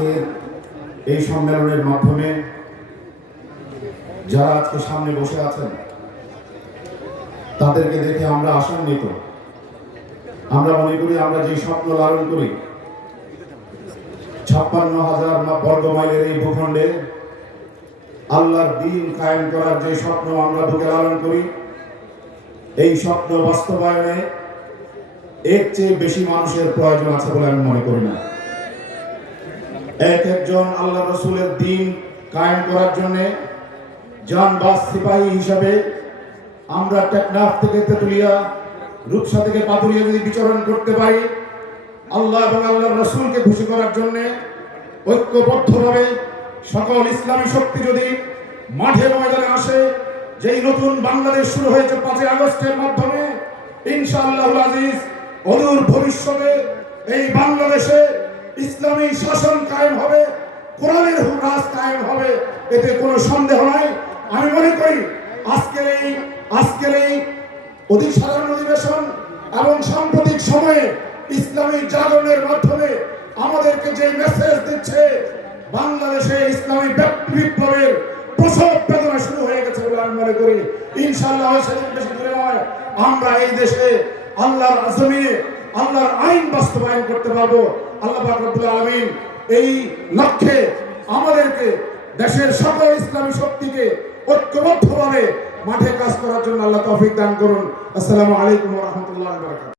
আজকের এই সম্মেলনের মাধ্যমে যারা আজকে সামনে বসে আছেন তাদেরকে দেখে আমরা আশান্বিত। আমরা মনে করি আমরা যে স্বপ্ন লালন করি 56,000 বর্গ মাইলের এই ভূখণ্ডে আল্লাহর দ্বীন কায়েম করার যে স্বপ্ন আমরা বুকে লালন করি, এই স্বপ্ন বাস্তবায়নে এর চেয়ে বেশি মানুষের প্রয়োজন আছে বলে আমি মনে করি না। একজন আল্লাহ রসুলের দ্বীন কায়েম করার জন্য জানবাজ সিপাহী হিসাবে আমরা টেকনাফ থেকে তেতুলিয়া, রূপসা থেকে পাতুরিয়া যদি বিচরণ করতে পারি, আল্লাহ এবং আল্লাহর রসুলকে খুশি করার জন্য ঐক্যবদ্ধভাবে সকল ইসলামী শক্তি যদি মাঠে ময়দানে আসে, যেই নতুন বাংলাদেশ শুরু হয়েছে 5ই আগস্টের মাধ্যমে, ইনশাআল্লাহুল আজিজ অদূর ভবিষ্যতে এই বাংলাদেশে ইসলামী শাসন কায়েম হবে, কোরআনের রাজ কায়েম হবে, এতে কোনো সন্দেহ নাই। আমি মনে করি আজকের এই সাধারণ অধিবেশন এবং সাম্প্রতিক সময়ে ইসলামী জাগরণের মাধ্যমে আমাদেরকে যে মেসেজ দিচ্ছে, বাংলাদেশে ইসলামী বিপ্লবের প্রসব বেদনা শুরু হয়ে গেছে বলে আমি মনে করি। ইনশাআল্লাহ সেদিন বেশি দূরে নয়, আমরা এই দেশে আল্লাহর জমিনে আল্লাহর আইন বাস্তবায়ন করতে পারবো। আল্লাহ পাক রব্বুল আলামিন এই লক্ষ্যে আমাদেরকে দেশের সকল ইসলামী শক্তিকে ঐক্যবদ্ধভাবে মাঠে কাজ করার জন্য আল্লাহ তৌফিক দান করুন। আসসালামু আলাইকুম ওয়া রাহমাতুল্লাহি ওয়া বারাকাতুহু।